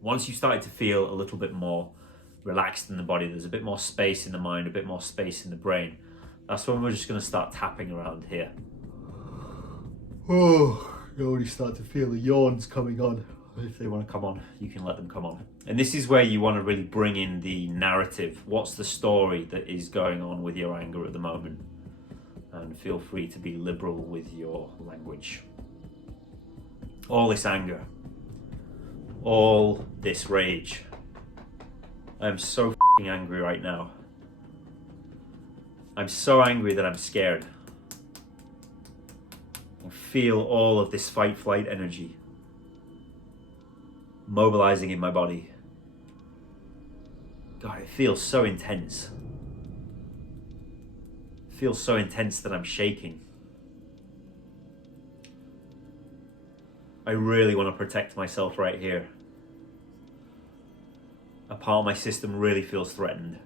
Once you started to feel a little bit more relaxed in the body, there's a bit more space in the mind, a bit more space in the brain, that's when we're just going to start tapping around here. Oh, you already start to feel the yawns coming on. If they want to come on, you can let them come on. And this is where you want to really bring in the narrative. What's the story that is going on with your anger at the moment? And feel free to be liberal with your language. All this anger, all this rage. I'm so f***ing angry right now. I'm so angry that I'm scared. I feel all of this fight-flight energy mobilizing in my body. God, it feels so intense. It feels so intense that I'm shaking. I really want to protect myself right here. A part of my system really feels threatened.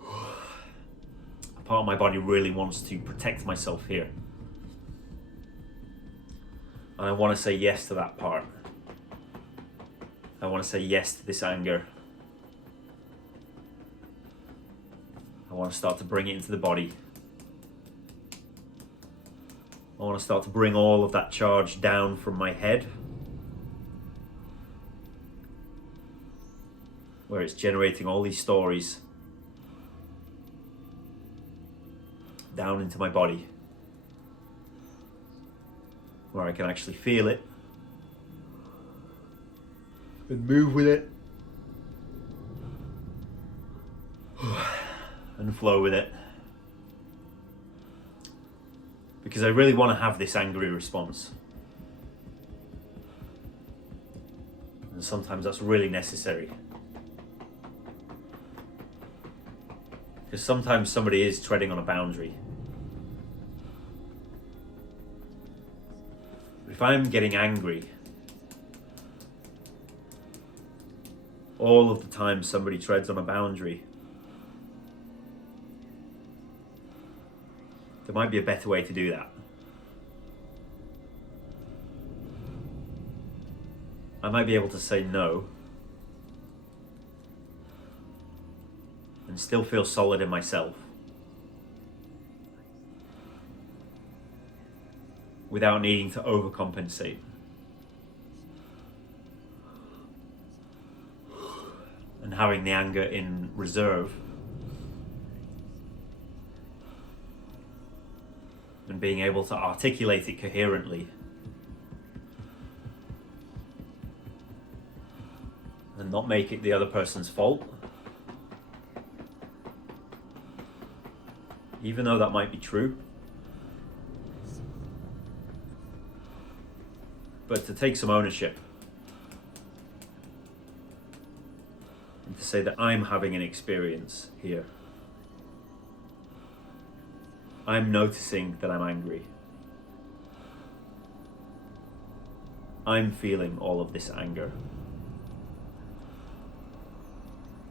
A part of my body really wants to protect myself here. And I want to say yes to that part. I want to say yes to this anger. I want to start to bring it into the body. I want to start to bring all of that charge down from my head, where it's generating all these stories, down into my body, where I can actually feel it and move with it and flow with it. Because I really want to have this angry response. And sometimes that's really necessary. Because sometimes somebody is treading on a boundary. If I'm getting angry all of the time somebody treads on a boundary, there might be a better way to do that. I might be able to say no and still feel solid in myself without needing to overcompensate. And having the anger in reserve and being able to articulate it coherently and not make it the other person's fault. Even though that might be true. But to take some ownership and to say that I'm having an experience here. I'm noticing that I'm angry. I'm feeling all of this anger.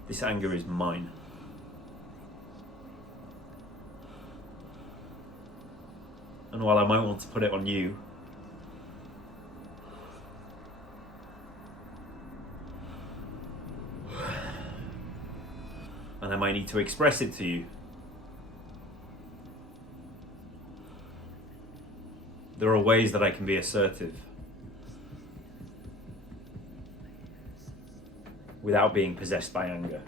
This anger is mine. And while I might want to put it on you, and I might need to express it to you, there are ways that I can be assertive without being possessed by anger.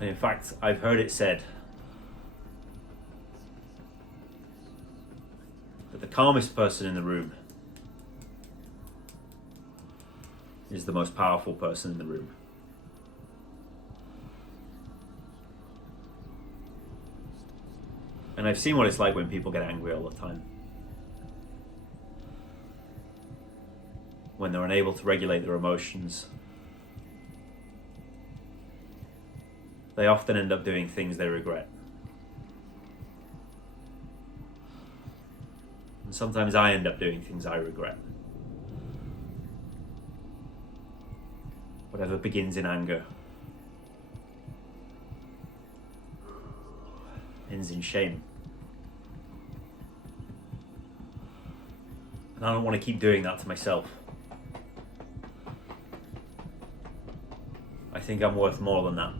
And in fact, I've heard it said that the calmest person in the room is the most powerful person in the room. And I've seen what it's like when people get angry all the time. When they're unable to regulate their emotions, they often end up doing things they regret. And sometimes I end up doing things I regret. Whatever begins in anger ends in shame. And I don't want to keep doing that to myself. I think I'm worth more than that.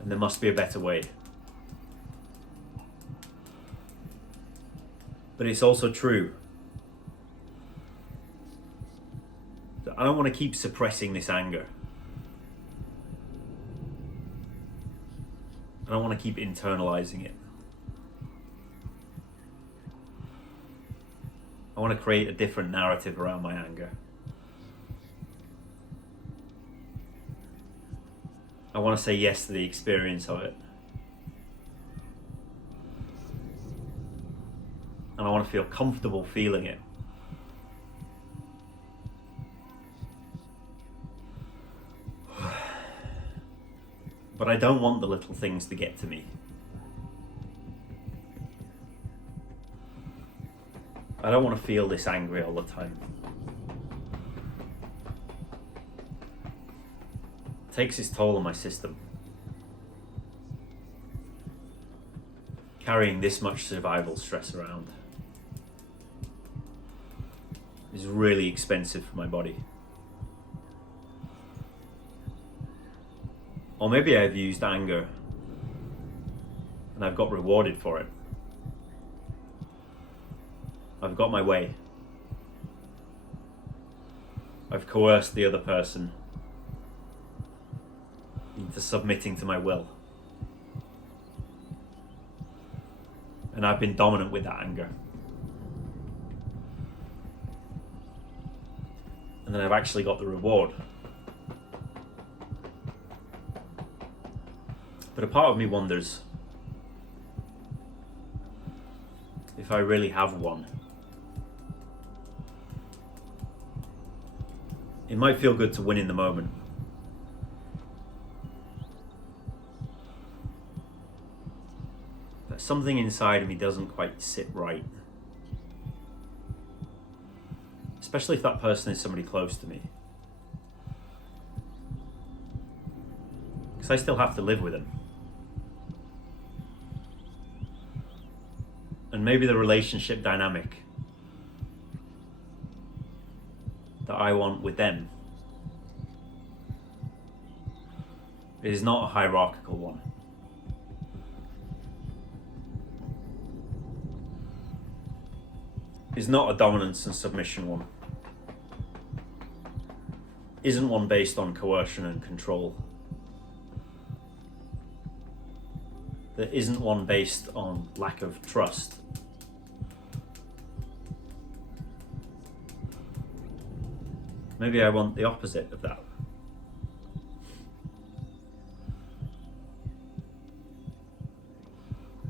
And there must be a better way. But it's also true that I don't want to keep suppressing this anger. I don't want to keep internalizing it. I want to create a different narrative around my anger. I want to say yes to the experience of it. And I want to feel comfortable feeling it. But I don't want the little things to get to me. I don't want to feel this angry all the time. It takes its toll on my system. Carrying this much survival stress around is really expensive for my body. Or maybe I've used anger and I've got rewarded for it. I've got my way. I've coerced the other person into submitting to my will. And I've been dominant with that anger. And then I've actually got the reward. But a part of me wonders if I really have won. It might feel good to win in the moment. But something inside of me doesn't quite sit right. Especially if that person is somebody close to me. Because I still have to live with them. And maybe the relationship dynamic that I want with them is not a hierarchical one. Is not a dominance and submission one. Isn't one based on coercion and control. There isn't one based on lack of trust. Maybe I want the opposite of that.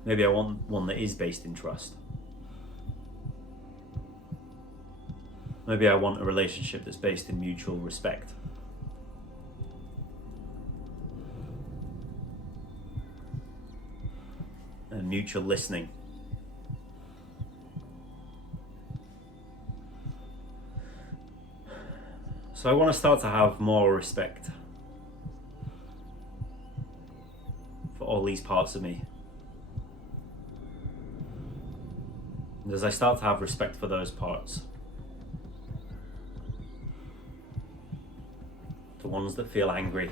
Maybe I want one that is based in trust. Maybe I want a relationship that's based in mutual respect. And mutual listening. So I want to start to have more respect for all these parts of me. And as I start to have respect for those parts, the ones that feel angry,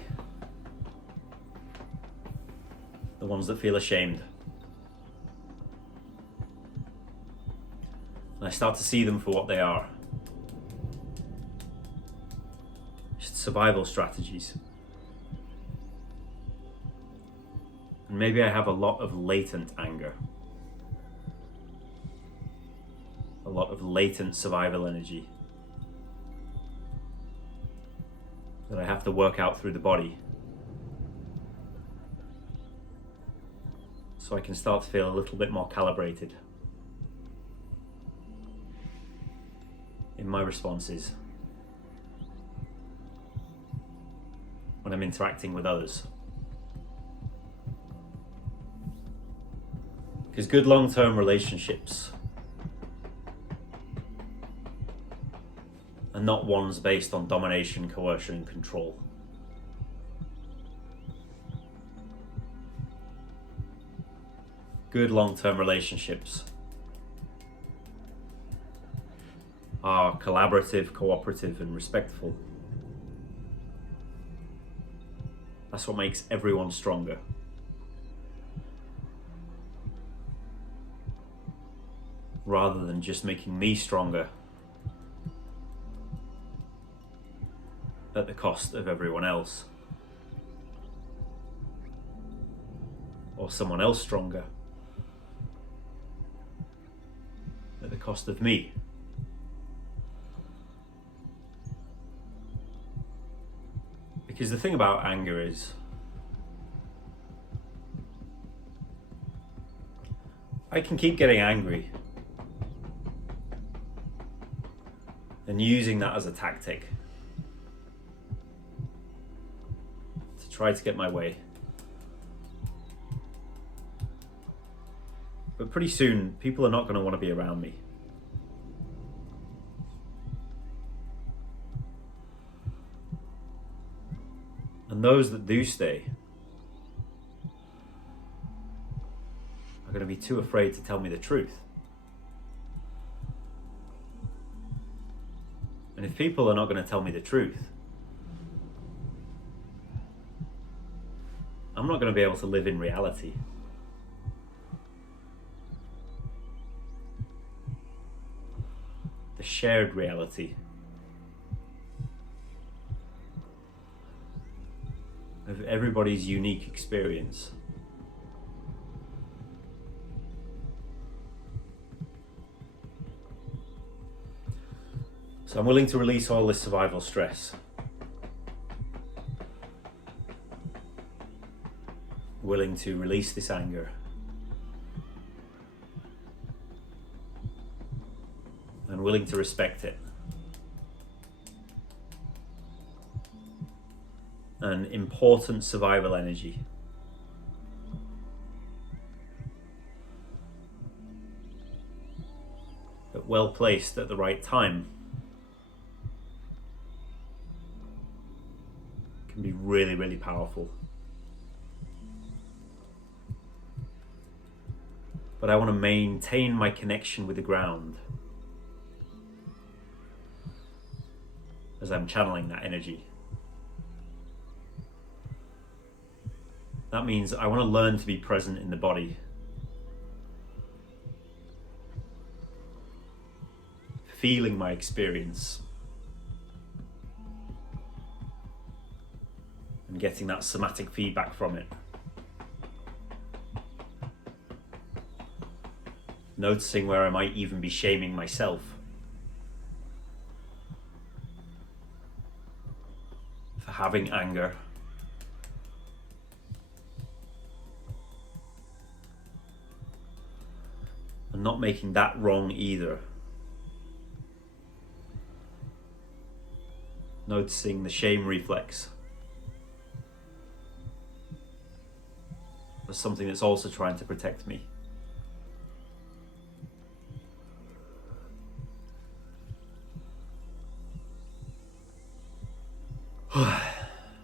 the ones that feel ashamed, and I start to see them for what they are. Just survival strategies. And maybe I have a lot of latent anger. A lot of latent survival energy that I have to work out through the body so I can start to feel a little bit more calibrated in my responses when I'm interacting with others. Because good long-term relationships are not ones based on domination, coercion, and control. Good long-term relationships are collaborative, cooperative, and respectful. That's what makes everyone stronger. Rather than just making me stronger at the cost of everyone else. Or someone else stronger at the cost of me. Because the thing about anger is, I can keep getting angry and using that as a tactic to try to get my way. But pretty soon, people are not going to want to be around me. And those that do stay are going to be too afraid to tell me the truth. And if people are not going to tell me the truth, I'm not going to be able to live in reality. The shared reality of everybody's unique experience. So I'm willing to release all this survival stress. Willing to release this anger. And willing to respect it. An important survival energy. But well placed at the right time can be really, really powerful. But I want to maintain my connection with the ground as I'm channeling that energy. That means I want to learn to be present in the body. Feeling my experience. And getting that somatic feedback from it. Noticing where I might even be shaming myself for having anger. And not making that wrong either. Noticing the shame reflex as something that's also trying to protect me.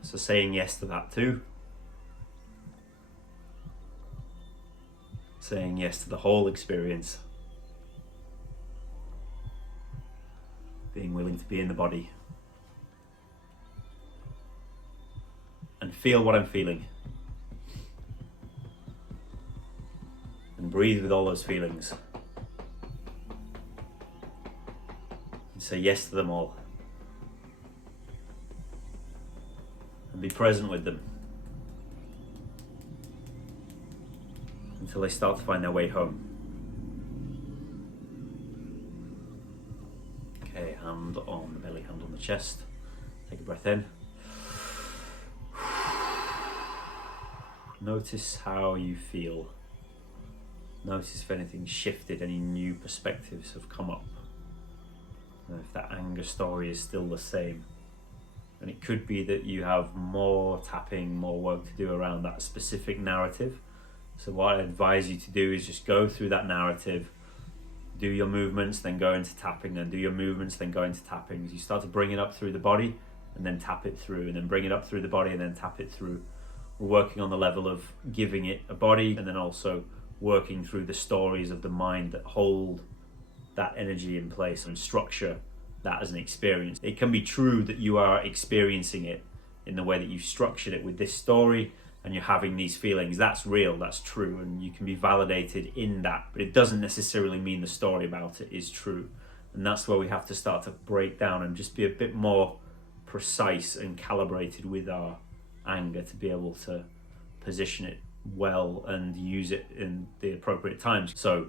So saying yes to that too. Saying yes to the whole experience. Being willing to be in the body. And feel what I'm feeling. And breathe with all those feelings. And say yes to them all. And be present with them. Until they start to find their way home. Okay, hand on the belly, hand on the chest. Take a breath in. Notice how you feel. Notice if anything's shifted, any new perspectives have come up. And if that anger story is still the same. And it could be that you have more tapping, more work to do around that specific narrative. So what I advise you to do is just go through that narrative, do your movements, then go into tapping, then do your movements, then go into tapping. As you start to bring it up through the body and then tap it through, and then bring it up through the body and then tap it through. We're working on the level of giving it a body and then also working through the stories of the mind that hold that energy in place and structure that as an experience. It can be true that you are experiencing it in the way that you've structured it with this story and you're having these feelings. That's real, that's true, and you can be validated in that, but it doesn't necessarily mean the story about it is true. And that's where we have to start to break down and just be a bit more precise and calibrated with our anger to be able to position it well and use it in the appropriate times. So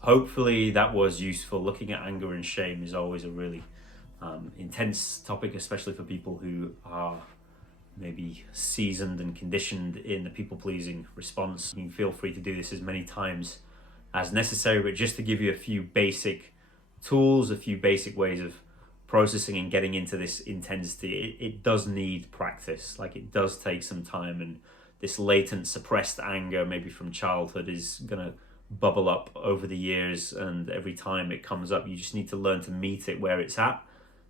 hopefully that was useful. Looking at anger and shame is always a really intense topic, especially for people who are maybe seasoned and conditioned in the people-pleasing response. You can feel free to do this as many times as necessary, but just to give you a few basic tools, a few basic ways of processing and getting into this intensity, it does need practice. Like, it does take some time, and this latent suppressed anger maybe from childhood is gonna bubble up over the years, and every time it comes up you just need to learn to meet it where it's at,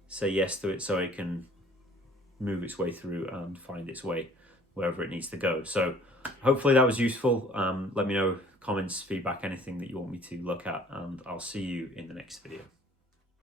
say yes to it so it can move its way through and find its way wherever it needs to go. So hopefully that was useful. Let me know, comments, feedback, anything that you want me to look at, and I'll see you in the next video.